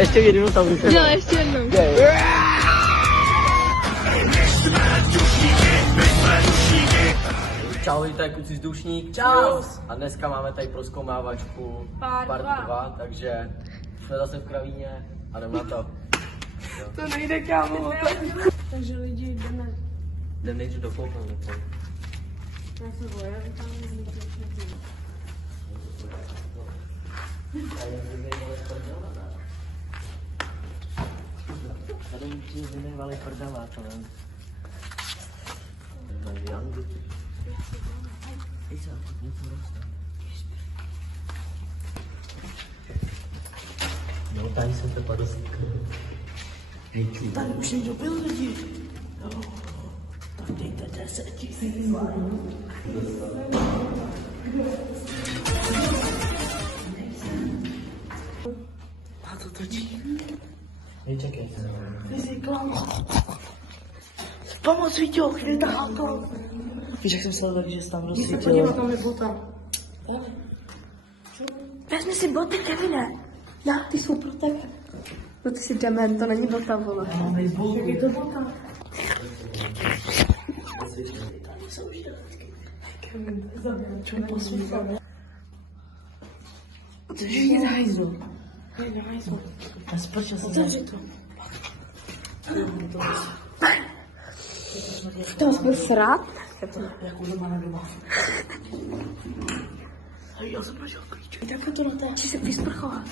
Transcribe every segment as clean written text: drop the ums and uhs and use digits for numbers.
Ještě jednou tam ruce. Jo, ještě jednou. Čau, tady kluci vzdušník. Čau. A dneska máme tady prozkoumávačku part 2, takže jsme zase v kravíně a jdeme na to. Jo. To nejde, kámo. Takže lidi, jdeme. Jdeme nejdřív do koupelny. Já se bojím, tam Tady ti vynechvali prdela, to nevím. No, tady jsem to padl. Tady už někdo byl lidi. No, tak dejte 10 000. A to točí. Nečekej se. Ty jsi klam. Pomoc, Víťo, kde tahám to? Víš, jak jsem se hledal, že jsi tam rozsvítil. tam je bota. Vezmi si boty, Kevine. Já, ty jsou pro tebe. No ty si dement, to není bota, vole. Jak je to bota? Čo posvítil? To je všichni hajzl. Já sprčil jsem. Otevři to. To To byl srát? jak už má na doma. Já jsem našel klíč. Tak to na té. Chci se vysprchovat.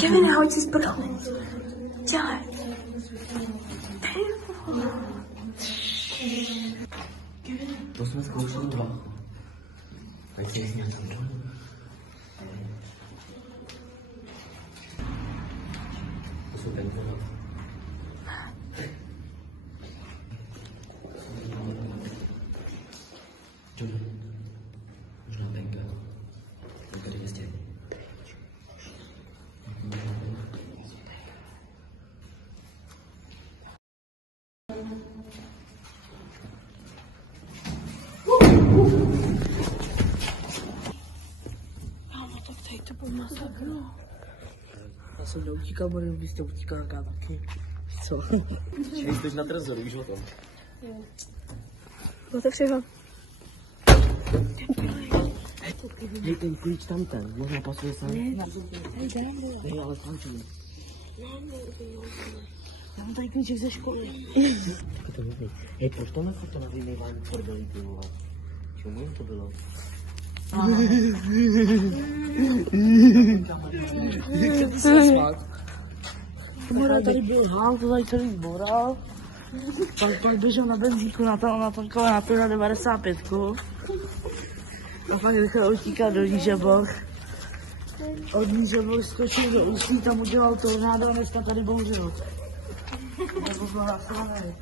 Kevin, hoď si sprchu. Dělej. To jsme zkoušeli 2. Tak si jsi to jsou ten pohled. Judy, možná Benka. Benka 200. Mámo, tak tady to byl masakr. Já jsem neutíkal, protože vy jste utíkal taky. Co? Čili jsi na trezoru, víš o tom? Otevři ho. Dej ten klíč tam ten, možná pasuje sem. Ne, ale sám čím. Já mám tady klíček ze školy. Tak to mluví. Hej, proč tohle furt to navýmývání pordelí, ty vole? Čemu jim to bylo? Mora tady byl hál, to tady celý zboral. Pak běžel na benzínku na tankoval na 95. A pak nechal utíkat do Nížeboch. Od Nížeboch skočil do Ústí, tam udělal tornádo a dneska tady bouřil. Nebo byl nasranej.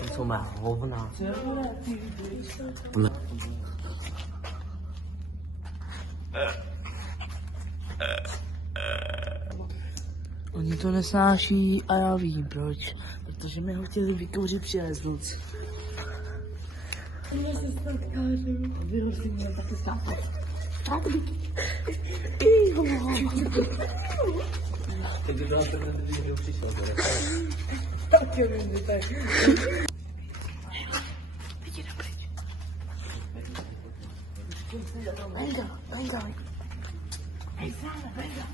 To jsou má hovna. Oni to nesnáší a já vím proč. Protože mi ho chtěli vykouřit při rezoluci. Vy ho si měl taky stát. Tak by. Teď byla první, když někdo přišel. Tak je mi tak. Vidí pryč. Venga. Hej, venga.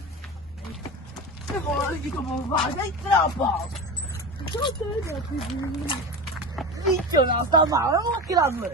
Nebo lidi komu vážej trápal. Co to je za ty? Víte, nás tam máme okradli.